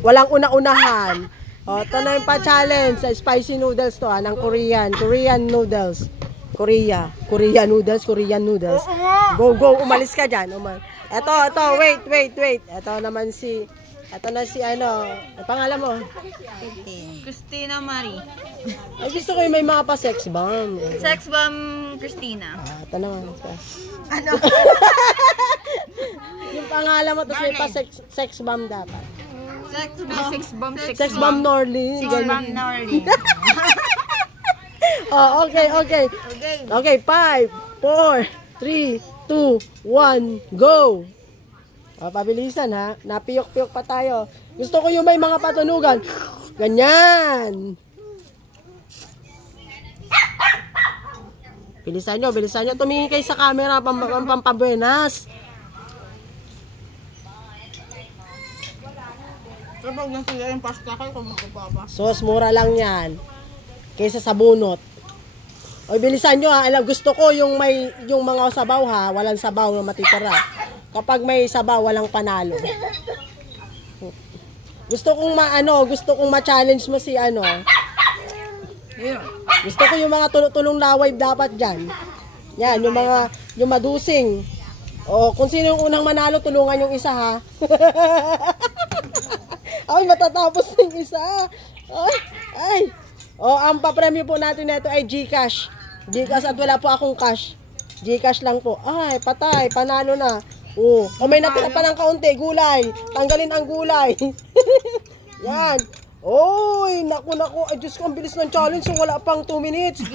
walang una-unahan. O, ito na yung pa-challenge sa spicy noodles to, ng Korean noodles. Korean noodles. Go, umalis ka dyan. Ito, wait. Ito na si ano, ang pangalan mo? Christina Marie. Ay, gusto ko yung may mga pa-sex bomb. Sex bomb Christina. Ito naman. Ano? Yung pangalan mo, tapos may pa-sex bomb dapat. Sex bomb Norlin. Sex bomb Norlin. Oh, okay. Okay, 5, 4, 3, 2, 1, go! Pabilisan ha. Napiyok-piyok pa tayo. Gusto ko yung may mga patunugan. Ganyan. Bilisan nyo. Tumingin kayo sa camera pampabuenas. Kapag nasiya yung pasta kayo, kumusta pa? Sos, mura lang yan. Kaysa sa bunot. O, bilisan nyo ha. Gusto ko yung mga sabaw ha. Walang sabaw na matitira. Kapag may sabaw, walang panalo. Gusto kong ma-challenge mo si ano. Gusto ko yung mga tulong laway dapat dyan. Yan, yung madusing. O, kung sino yung unang manalo, tulungan yung isa ha. Ay, matatapos yung isa. Ay. O, ang papremyo po natin nito ay GCash. GCash at wala po akong cash. GCash lang po. Ay, patay, panalo na. O may natira pa ng kaunti, gulay. Tanggalin ang gulay. Yan. Oy, naku. Ay, Diyos ko, ang bilis ng challenge. So, wala pang 2 minutes.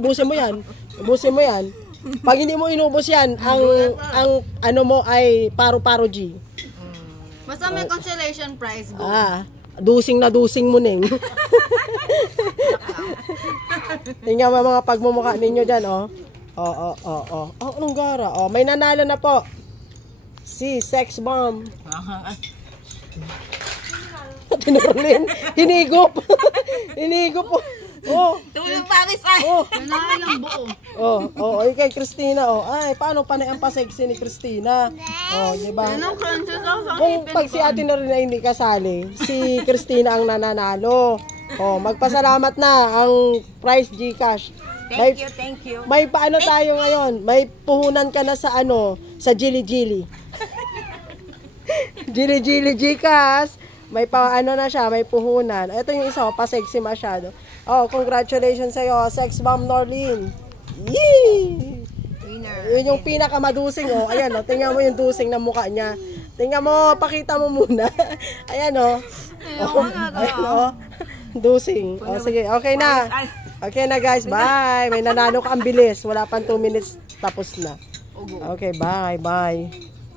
Ubusin mo yan. Pag hindi mo inubos yan, ang ano mo ay paro-paro G. Basta may consolation prize. Go. Dusing mo ning. Tingnan mo mga pagmumukha ninyo dyan, oh. Anong gara? May nanalo na po. Si Sex Bomb. Tinurulin. Hinigop po. Tulong Paris ay. Nanalo lang buo. Kay Christina, Ay, paano panay ang pa-sexy ni Christina? Diba? Kung pag si Ate Norin na hindi kasali, si Christina ang nananalo. Magpasalamat na ang prize GCash. Thank you. May paano tayo ngayon? May puhunan ka na sa sa Jilly. Jilly GCash. May na siya, may puhunan. Ito yung isa, pa-sexy masyado. Congratulations sa'yo, Sex Bomb Norlin. Yee! Yun yung pinakamadusing, Ayan, tingnan mo yung dusing na mukha niya. Tingnan mo, pakita mo muna. Ayan, Dusing. Sige, okay na. Okay na guys, bye. May nanalo ka, ang bilis. Wala pang 2 minutes, tapos na. Okay, bye.